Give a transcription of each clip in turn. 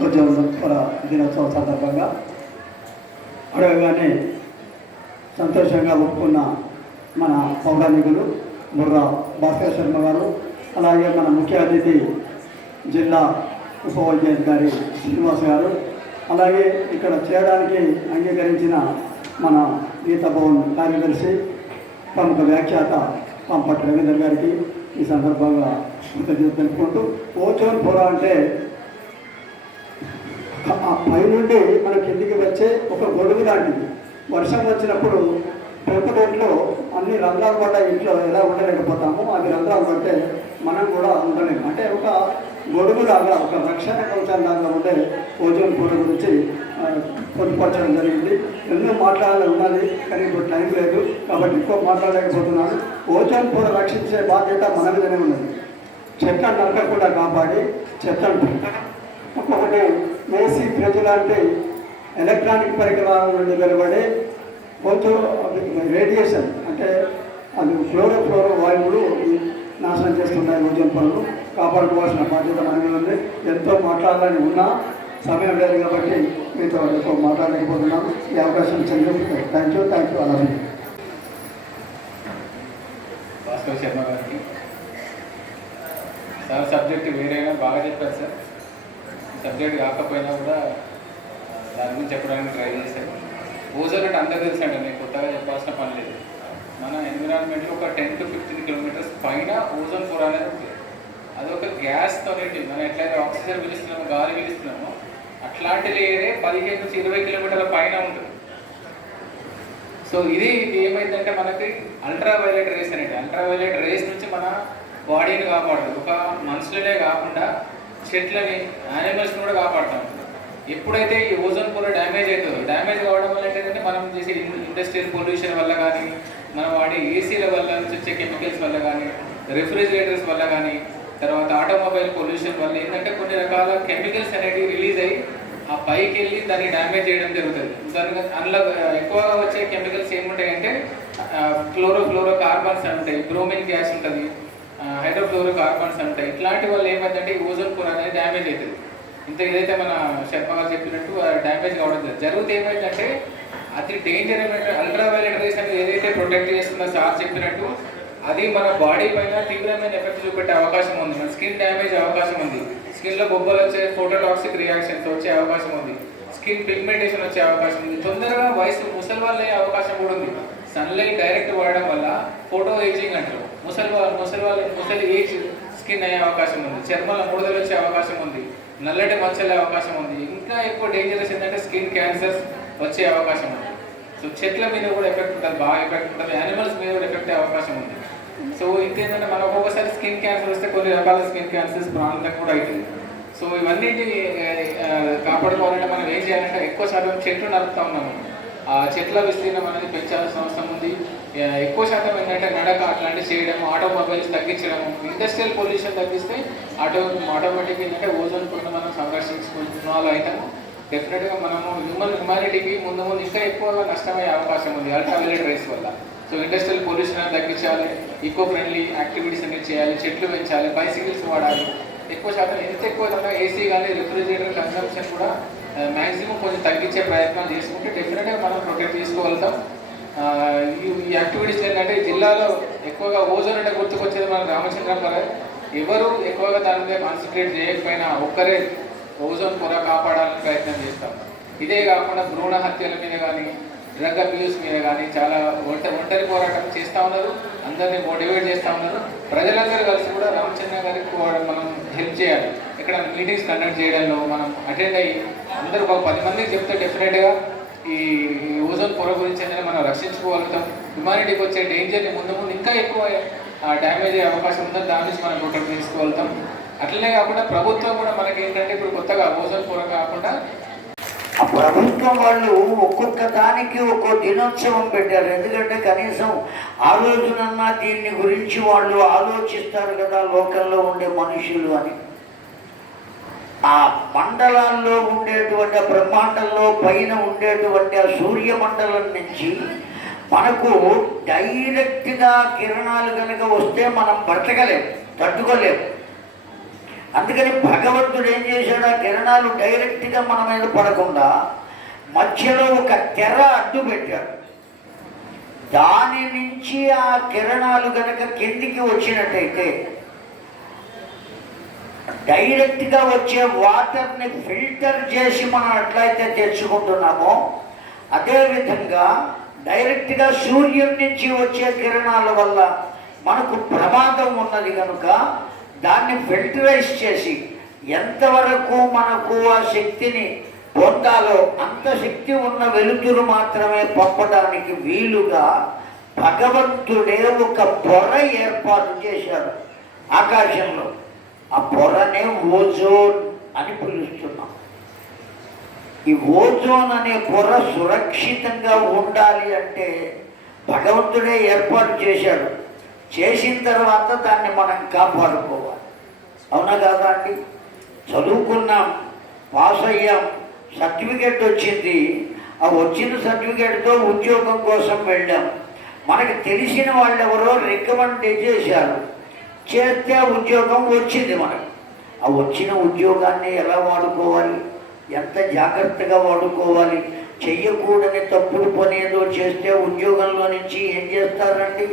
ఉద్యోగ దినోత్సవం సందర్భంగా అడగగానే సంతోషంగా ఒప్పుకున్న మన పౌరాణికులు బుర్రా భాస్కర్ శర్మ గారు అలాగే మన ముఖ్య అతిథి జిల్లా ఉప వైద్యాధికారి శ్రీనివాస్ గారు అలాగే ఇక్కడ చేయడానికి అంగీకరించిన మన గీత భవన్ కార్యదర్శి ప్రముఖ వ్యాఖ్యాత పంపటి రవీందర్ గారికి ఈ సందర్భంగా కృతజ్ఞత తెలుపుకుంటూ ఓచోన్ పొర అంటే ఆ పైనుండి మన కిందికి వచ్చే ఒక గొడుగు లాంటిది. వర్షం వచ్చినప్పుడు పెంపకంలో అన్ని రంధ్రాలు పడ్డ ఇంట్లో ఎలా ఉండలేకపోతామో అవి రంధ్రాలు పడితే మనం కూడా ఉండలేము. అంటే ఒక గొడుగు లాగా ఒక రక్షణ కవచం లాగా ఉండే ఓజోన్ పొర గురించి పొందుపరచడం జరిగింది. ఎన్నో మాట్లాడాలి ఉన్నది కానీ ఇప్పుడు టైం లేదు కాబట్టి ఎక్కువ మాట్లాడలేకపోతున్నాను. ఓజోన్ పొర రక్షించే బాధ్యత మన మీదనే ఉన్నది. చెట్లను నరకకుండా కాపాడి చెట్లను ఒక్కొక్కటి ఏసీ ప్రజలంటే ఎలక్ట్రానిక్ పరికరాల నుండి వెలువడే కొంచెం రేడియేషన్ అంటే అది ఫ్లోరో ఫ్లోరో వాయువులు నాశనం చేస్తున్నాయి ఓజోన్ పనులు కాపాడుకోవాల్సిన బాధ్యత మనకి ఉంది. ఎంతో మాట్లాడాలని ఉన్నా సమయం లేదు కాబట్టి మీతో ఎక్కువ మాట్లాడలేకపోతున్నాం ఈ అవకాశం ఇచ్చినందుకు థ్యాంక్ యూ థ్యాంక్ యూ అలాగే భాస్కర్ శర్మ గారికి. సార్ సబ్జెక్ట్ వేరేగా బాగా చెప్పారు సార్. సబ్జెక్ట్ కాకపోయినా కూడా దాని గురించి చెప్పడానికి ట్రై చేశాను. ఓజోన్ అంటే అందరూ తెలుసండి నేను కొత్తగా చెప్పాల్సిన పని లేదు. మన ఎన్విరాన్మెంట్లో ఒక టెన్ టు ఫిఫ్టీన్ కిలోమీటర్స్ పైన ఓజోన్ పొర అనేది ఉంటుంది అది ఒక గ్యాస్తో మనం ఎట్లయితే ఆక్సిజన్ పిలుస్తున్నాము గాలి పిలుస్తున్నామో అట్లాంటి లేయరే పదిహేను నుంచి ఇరవై కిలోమీటర్ల పైన ఉంటుంది. సో ఇది ఏమైందంటే మనకి అల్ట్రా వైలెట్ రేస్ అనేది అల్ట్రా వైలెట్ రేస్ నుంచి మన బాడీని కాపాడదు ఒక మనుషులనే కాకుండా చెట్లని యానిమల్స్ని కూడా కాపాడతాం ఎప్పుడైతే ఈ ఓజోన్ పొర డ్యామేజ్ అవుతుందో డ్యామేజ్ కావడం వల్ల ఏంటంటే మనం చేసే ఇండస్ట్రియల్ పొల్యూషన్ వల్ల కానీ మనం వాడే ఏసీల వల్ల నుంచి వచ్చే కెమికల్స్ వల్ల కానీ రెఫ్రిజిరేటర్స్ వల్ల కానీ తర్వాత ఆటోమొబైల్ పొల్యూషన్ వల్ల ఏంటంటే కొన్ని రకాల కెమికల్స్ అనేవి రిలీజ్ అయ్యి ఆ పైకి వెళ్ళి దాన్ని డ్యామేజ్ చేయడం జరుగుతుంది. దానికి అందులో ఎక్కువగా వచ్చే కెమికల్స్ ఏముంటాయంటే క్లోరో క్లోరో కార్బన్స్ ఉంటాయి బ్రోమిన్ గ్యాస్ ఉంటుంది హైడ్రోఫ్లోరో కార్బన్స్ ఉంటాయి ఇట్లాంటి వల్ల ఏమైందంటే ఈ ఓజోన్ పొర అనేది డ్యామేజ్ అవుతుంది. ఇంత ఏదైతే మన శర్మ గారు చెప్పినట్టు డ్యామేజ్ కావడం జరుగుతుంది ఏమైందంటే అతి డేంజర్ ఏమైనా అల్ట్రా వైలెట్ రేస్ అనేది ఏదైతే ప్రొటెక్ట్ చేస్తుందో సార్ చెప్పినట్టు అది మన బాడీ పైన తీవ్రమైన ఎఫెక్ట్ చూపెట్టే అవకాశం ఉంది. మన స్కిన్ డ్యామేజ్ అవకాశం ఉంది. స్కిన్లో బొబ్బలు వచ్చే ఫోటోటాక్సిక్ రియాక్షన్స్ వచ్చే అవకాశం ఉంది. స్కిన్ పిగ్మెంటేషన్ వచ్చే అవకాశం ఉంది. తొందరగా వయసు ముసలి వాళ్ళు అవకాశం కూడా ఉంది. సన్లైట్ డైరెక్ట్ వాడడం వల్ల ఫోటో ఏజింగ్ అంటారు. ముసలి వాళ్ళు ముసలి వాళ్ళు ముసలి ఏజ్ స్కిన్ అయ్యే అవకాశం ఉంది. చర్మల ముడతలు వచ్చే అవకాశం ఉంది. నల్లటి మచ్చలే అవకాశం ఉంది. ఇంకా ఎక్కువ డేంజరస్ ఏంటంటే స్కిన్ క్యాన్సర్స్ వచ్చే అవకాశం ఉంది. సో చెట్ల మీద కూడా ఎఫెక్ట్ ఉంటుంది బాగా ఎఫెక్ట్ ఉంటుంది. యానిమల్స్ మీద కూడా ఎఫెక్ట్ అయ్యే అవకాశం ఉంది. సో ఇంకేంటంటే మనం ఒక్కొక్కసారి స్కిన్ క్యాన్సర్ వస్తే కొన్ని రకాల స్కిన్ క్యాన్సర్స్ ప్రాంతం కూడా అవుతుంది. సో ఇవన్నీ కాపాడుకోవాలంటే మనం ఏం చేయాలంటే ఎక్కువ శాతం చెట్లు నడుపుతా ఉన్నాం చెట్ల విస్తీర్ణం అనేది పెంచాల్సిన అవసరం ఉంది. ఎక్కువ శాతం ఏంటంటే నడక అట్లాంటివి చేయడం ఆటోమొబైల్స్ తగ్గించడం ఇండస్ట్రియల్ పొల్యూషన్ తగ్గిస్తే ఆటో ఆటోమేటిక్ ఏంటంటే ఓజోన్ పొరను మనం సంరక్షించుకుంటున్నాలో వాళ్ళు అవుతాము డెఫినెట్గా మనము హ్యూమన్ హ్యుమానిటీకి ముందు ముందు ఇంకా ఎక్కువగా నష్టమయ్యే అవకాశం ఉంది అల్ట్రావైలెట్ రేస్ వల్ల. సో ఇండస్ట్రియల్ పొల్యూషన్ తగ్గించాలి ఈకో ఫ్రెండ్లీ యాక్టివిటీస్ అనేది చేయాలి చెట్లు పెంచాలి బైసికల్స్ వాడాలి. ఎక్కువ శాతం ఎంత ఎక్కువ ఏసీ కానీ రిఫ్రిజిరేటర్ కన్సంప్షన్ కూడా Uh, మ్యాక్సిమం కొంచెం తగ్గించే ప్రయత్నం చేసుకుంటే డెఫినెట్గా మనం ప్రొటెక్ట్ చేసుకోగలుగుతాం. Uh, ఈ- ఈ యాక్టివిటీస్ ఏంటంటే జిల్లాలో ఎక్కువగా ఓజోన్ అంటే గుర్తుకొచ్చేది మన రామచంద్రపురం ఎవరు ఎక్కువగా దాని మీద కాన్సన్ట్రేట్ చేయకపోయినా ఒక్కరే ఓజోన్ పొర కాపాడాలని ప్రయత్నం చేస్తాం. ఇదే కాకుండా భ్రూణ హత్యల మీద కానీ డ్రగ్ అబ్యూస్ మీద కానీ చాలా ఒంట ఒంటరి పోరాటం చేస్తూ ఉన్నారు. అందరినీ మోటివేట్ చేస్తూ ఉన్నారు. ప్రజలందరూ కలిసి కూడా రామచంద్ర గారికి మనం హెల్ప్ చేయాలి. ఇక్కడ మీటింగ్స్ కండక్ట్ చేయడంలో మనం అటెండ్ అయ్యి అందరూ ఒక పది మందికి చెప్తే డెఫినెట్గా ఈ ఓజోన్ పొర గురించి అనేది మనం రక్షించుకోగలుగుతాం. హ్యుమానిటీకి వచ్చే డేంజర్ని ముందు ముందు ఇంకా ఎక్కువ డ్యామేజ్ అయ్యే అవకాశం ఉందని దాని నుంచి మనం ప్రొటెక్ట్ చేసుకోగలుగుతాం. అట్లనే కాకుండా ప్రభుత్వం కూడా మనకి ఏంటంటే ఇప్పుడు కొత్తగా ఓజోన్ పొర కాకుండా ప్రభుత్వం వాళ్ళు ఒక్కొక్క దానికి ఒక్కో దినోత్సవం పెట్టారు. ఎందుకంటే కనీసం ఆ రోజునన్నా దీన్ని గురించి వాళ్ళు ఆలోచిస్తారు కదా లోకల్లో ఉండే మనుషులు అని. ఆ మండలాల్లో ఉండేటువంటి బ్రహ్మాండంలో పైన ఉండేటువంటి ఆ సూర్యమండలం నుంచి మనకు డైరెక్ట్గా కిరణాలు కనుక వస్తే మనం బ్రతకలేం తట్టుకోలేము అందుకని భగవంతుడు ఏం చేశాడు? ఆ కిరణాలు డైరెక్ట్గా మన మీద పడకుండా మధ్యలో ఒక తెర అడ్డు పెట్టాడు. దాని నుంచి ఆ కిరణాలు కనుక కిందికి వచ్చినట్టయితే డైరెక్ట్గా వచ్చే వాటర్ని ఫిల్టర్ చేసి మనం ఎట్లయితే తెచ్చుకుంటున్నామో అదేవిధంగా డైరెక్ట్గా సూర్యుడి నుంచి వచ్చే కిరణాల వల్ల మనకు ప్రమాదం ఉన్నది కనుక దాన్ని ఫిల్టరైజ్ చేసి ఎంతవరకు మనకు ఆ శక్తిని పొందాలో అంత శక్తి ఉన్న వెలుతురు మాత్రమే పంపడానికి వీలుగా భగవంతుడే ఒక పొర ఏర్పాటు చేశారు ఆకాశంలో. ఆ పొరనే ఓజోన్ అని పిలుస్తున్నాం. ఈ ఓజోన్ అనే పొర సురక్షితంగా ఉండాలి అంటే భగవంతుడే ఏర్పాటు చేశాడు. చేసిన తర్వాత దాన్ని మనం కాపాడుకోవాలి. అవునా కాదా అండి? చదువుకున్నాం పాస్ అయ్యాం సర్టిఫికెట్ వచ్చింది. ఆ వచ్చిన సర్టిఫికెట్తో ఉద్యోగం కోసం వెళ్ళాం. మనకు తెలిసిన వాళ్ళు ఎవరో రికమెండ్ చేశారు. చేస్తే ఉద్యోగం వచ్చింది మనకు. ఆ వచ్చిన ఉద్యోగాన్ని ఎలా వాడుకోవాలి? ఎంత జాగ్రత్తగా వాడుకోవాలి? చెయ్యకూడని తప్పుడు పని ఏదో చేస్తే ఉద్యోగంలో నుంచి ఏం చేస్తారండి?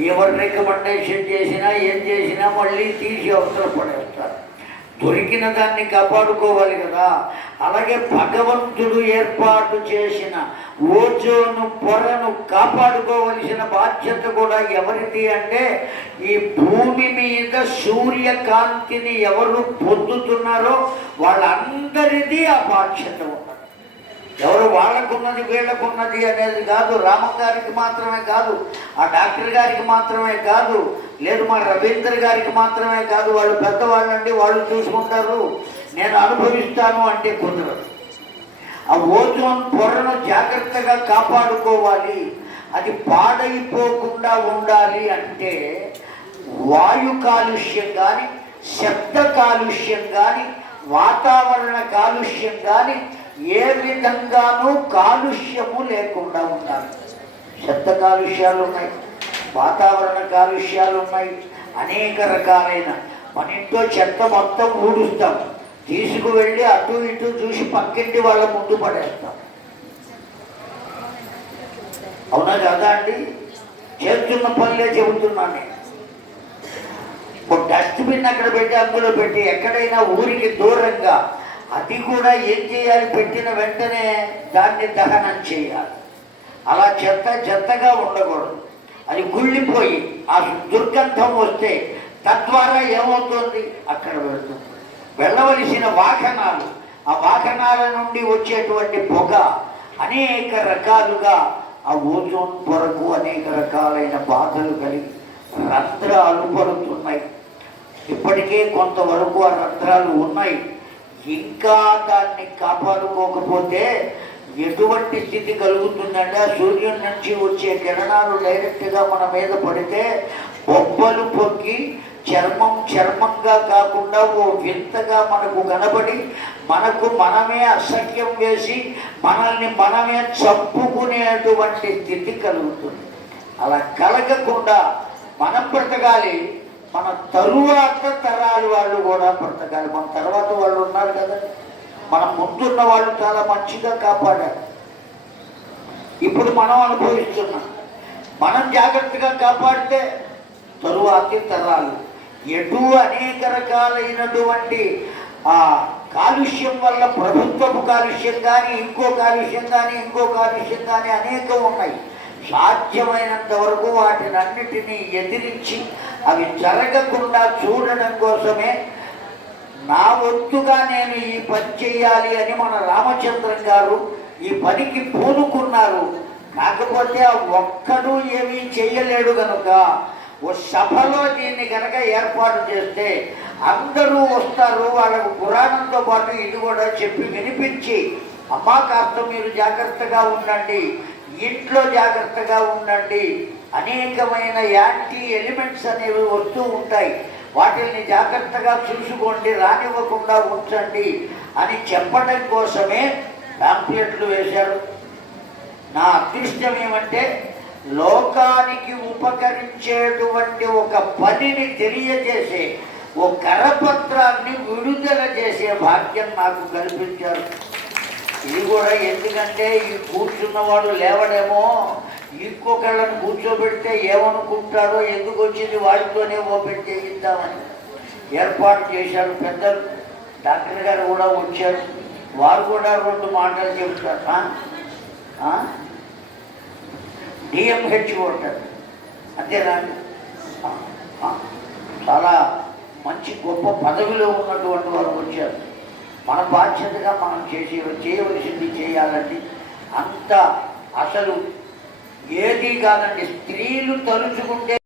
ఎవరు రికమెండేషన్ చేసినా ఏం చేసినా మళ్ళీ తీసి అవసరం పడేస్తారు దొరికిన దాన్ని కాపాడుకోవాలి కదా. అలాగే భగవంతుడు ఏర్పాటు చేసిన ఓజోను పొరను కాపాడుకోవలసిన బాధ్యత కూడా ఎవరిది అంటే ఈ భూమి మీద సూర్యకాంతిని ఎవరు పొందుతున్నారో వాళ్ళందరిది ఆ బాధ్యత ఎవరు వాళ్ళకున్నది వీళ్ళకున్నది అనేది కాదు. రామం గారికి మాత్రమే కాదు. ఆ డాక్టర్ గారికి మాత్రమే కాదు. లేదు మా రవీంద్ర గారికి మాత్రమే కాదు. వాళ్ళు పెద్దవాళ్ళండి వాళ్ళు చూసుకుంటారు. నేను అనుభవిస్తాను అంటే కుదరదు. ఆ ఓజోన్ పొరను జాగ్రత్తగా కాపాడుకోవాలి. అది పాడైపోకుండా ఉండాలి అంటే వాయు కాలుష్యం కానీ శబ్ద కాలుష్యం కానీ వాతావరణ కాలుష్యం కానీ ఏ విధంగానూ కాలుష్యము లేకుండా ఉండాలి శబ్ద కాలుష్యాలు ఉన్నాయి వాతావరణ కాలుష్యాలు ఉన్నాయి అనేక రకాలైన. మన ఇంట్లో చెత్త మొత్తం ఊడుస్తాం. తీసుకువెళ్ళి అటు ఇటు చూసి పక్కింటి వాళ్ళ ముందు పడేస్తాం. అవునా కదా అండి? చేస్తున్న పనులే చెబుతున్నాను నేను. ఒక డస్ట్బిన్ అక్కడ పెట్టి అందులో పెట్టి ఎక్కడైనా ఊరికి దూరంగా అది కూడా ఏం చేయాలి? పెట్టిన వెంటనే దాన్ని దహనం చేయాలి. అలా చెత్త చెత్తగా ఉండకూడదు. అది గుళ్ళిపోయి ఆ దుర్గంధం వస్తే తద్వారా ఏమవుతుంది? అక్కడ వెళుతుంది. వెళ్ళవలసిన వాహనాలు. ఆ వాహనాల నుండి వచ్చేటువంటి పొగ అనేక రకాలుగా ఆ ఓజోన్ పొరకు అనేక రకాలైన బాధలు కలిగి రంధ్రాలు పడుతున్నాయి. ఇప్పటికే కొంతవరకు ఆ రంధ్రాలు ఉన్నాయి. ఇంకా దాన్ని కాపాడుకోకపోతే ఎటువంటి స్థితి కలుగుతుందంటే సూర్యుడి నుంచి వచ్చే కిరణాలు డైరెక్ట్గా మన మీద పడితే బొబ్బలు పొక్కి చర్మం చర్మంగా కాకుండా ఓ వింతగా మనకు కనబడి మనకు మనమే అసహ్యం వేసి మనల్ని మనమే చంపుకునేటువంటి స్థితి కలుగుతుంది. అలా కలగకుండా మనం బ్రతకాలి. మన తరువాత తరాలు వాళ్ళు కూడా బ్రతకాలి. మన తర్వాత వాళ్ళు ఉన్నారు కదా. మన ముందున్న వాళ్ళు చాలా మంచిగా కాపాడారు. ఇప్పుడు మనం అనుభవిస్తున్నాం. మనం జాగ్రత్తగా కాపాడితే తరువాతి తరాలు ఎటు అనేక రకాలైనటువంటి ఆ కాలుష్యం వల్ల ప్రభుత్వపు కాలుష్యం కానీ ఇంకో కాలుష్యం కానీ ఇంకో కాలుష్యం కానీ అనేకం ఉన్నాయి. సాధ్యమైనంత వరకు వాటిని అన్నిటినీ ఎదిరించి అవి జరగకుండా చూడడం కోసమే నా వంతుగా నేను ఈ పని చేయాలి అని మన రామచంద్రం గారు ఈ పనికి పూనుకున్నారు. కాకపోతే ఆ ఒక్కడు ఏమీ చేయలేడు కనుక ఓ సభలో దీన్ని కనుక ఏర్పాటు చేస్తే అందరూ వస్తారు వాళ్ళకు పురాణంతో పాటు ఇది కూడా చెప్పి వినిపించి అమ్మా కాస్త మీరు జాగ్రత్తగా ఉండండి. ఇంట్లో జాగ్రత్తగా ఉండండి. అనేకమైన యాంటీ ఎలిమెంట్స్ అనేవి వస్తూ ఉంటాయి. వాటిని జాగ్రత్తగా చూసుకోండి రానివ్వకుండా ఉంచండి అని చెప్పడం కోసమే పాంప్లెట్లు వేశారు. నా అదృష్టం ఏమంటే లోకానికి ఉపకరించేటువంటి ఒక పనిని తెలియజేసే ఓ కరపత్రాన్ని విడుదల చేసే భాగ్యం నాకు కల్పించారు. ఇది కూడా ఎందుకంటే ఈ కూర్చున్నవాడు లేవడేమో ఇంకొకళ్ళని కూర్చోబెడితే ఏమనుకుంటారో ఎందుకు వచ్చింది వాడితోనే ఓపెన్ చేయిద్దామని ఏర్పాటు చేశారు పెద్దలు. డాక్టర్ గారు కూడా వచ్చారు. వారు కూడా రెండు మాటలు చెబుతారు. డిఎంహెచ్ ఉంటారు. అంతేనా? చాలా మంచి గొప్ప పదవిలో ఉన్నటువంటి వారు వచ్చారు. మన బాధ్యతగా మనం చేసే చేయవలసింది చేయాలండి. అంత అసలు ఏది కాదండి. స్త్రీలు తలుచుకుంటే